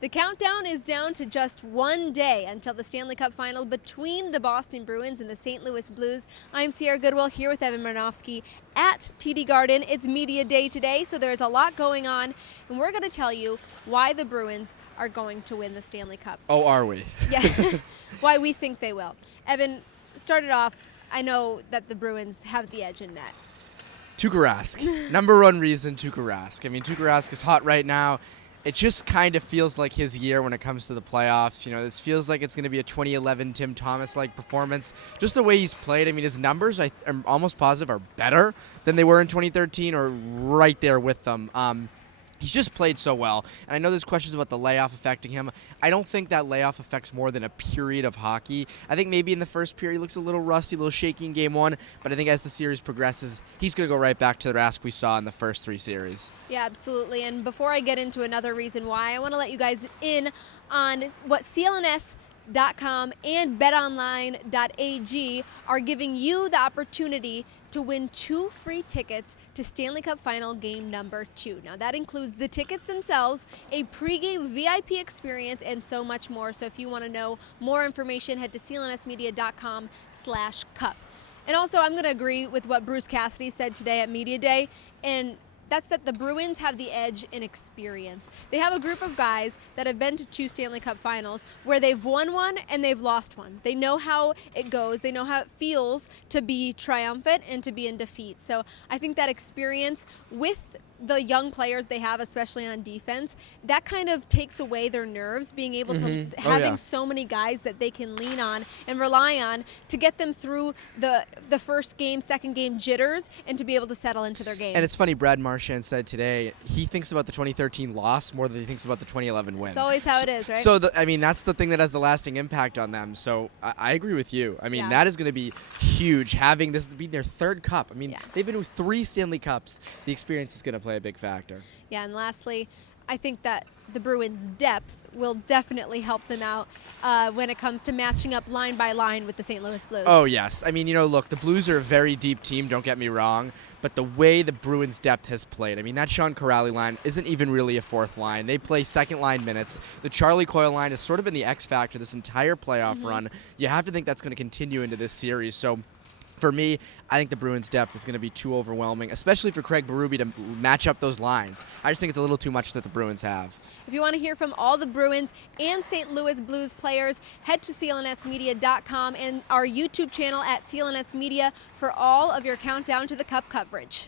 The countdown is down to just one day until the Stanley Cup Final between the Boston Bruins and the St. Louis Blues. I'm Sierra Goodwill here with Evan Marinofsky at TD Garden. It's media day today, so there's a lot going on, and we're going to tell you why the Bruins are going to win the Stanley Cup. Oh, are we? Yeah, why we think they will. Evan, started off, I know that the Bruins have the edge in net. Tuukka Rask. Number one reason, Tuukka Rask. I mean, Tuukka Rask is hot right now. It just kind of feels like his year when it comes to the playoffs. You know, this feels like it's going to be a 2011 Tim Thomas-like performance. Just the way he's played. I mean, his numbers, I'm almost positive, are better than they were in 2013 or right there with them. He's just played so well. And I know there's questions about the layoff affecting him. I don't think that layoff affects more than a period of hockey. I think maybe in the first period he looks a little rusty, a little shaky in game one. But I think as the series progresses, he's going to go right back to the Rask we saw in the first three series. Yeah, absolutely. And before I get into another reason why, I want to let you guys in on what CLNS.com and betonline.ag are giving you the opportunity to win 2 free tickets to Stanley Cup Final game number 2. Now that includes the tickets themselves, a pregame VIP experience, and so much more. So if you want to know more information, head to clnsmedia.com/cup. And also, I'm going to agree with what Bruce Cassidy said today at Media Day, and that's that the Bruins have the edge in experience. They have a group of guys that have been to 2 Stanley Cup Finals where they've won one and they've lost one. They know how it goes. They know how it feels to be triumphant and to be in defeat. So I think that experience with the young players they have, especially on defense, that kind of takes away their nerves, being able to having so many guys that they can lean on and rely on to get them through the first game, second game jitters and to be able to settle into their game. And it's funny, Brad Marchand said today he thinks about the 2013 loss more than he thinks about the 2011 win. It's always how it is, right? So, I mean, that's the thing that has the lasting impact on them. So I agree with you. I mean, that is going to be huge, having this be their 3rd cup. I mean, they've been with 3 Stanley Cups. The experience is going to play a big factor. Yeah, and lastly, I think that the Bruins' depth will definitely help them out when it comes to matching up line by line with the St. Louis Blues. Oh, yes. I mean, you know, look, the Blues are a very deep team, don't get me wrong, but the way the Bruins' depth has played, I mean, that Sean Corrali line isn't even really a 4th line. They play 2nd-line minutes. The Charlie Coyle line has sort of been the X factor this entire playoff run. You have to think that's going to continue into this series. So for me, I think the Bruins' depth is going to be too overwhelming, especially for Craig Berube to match up those lines. I just think it's a little too much that the Bruins have. If you want to hear from all the Bruins and St. Louis Blues players, head to clnsmedia.com and our YouTube channel at CLNS Media for all of your countdown to the Cup coverage.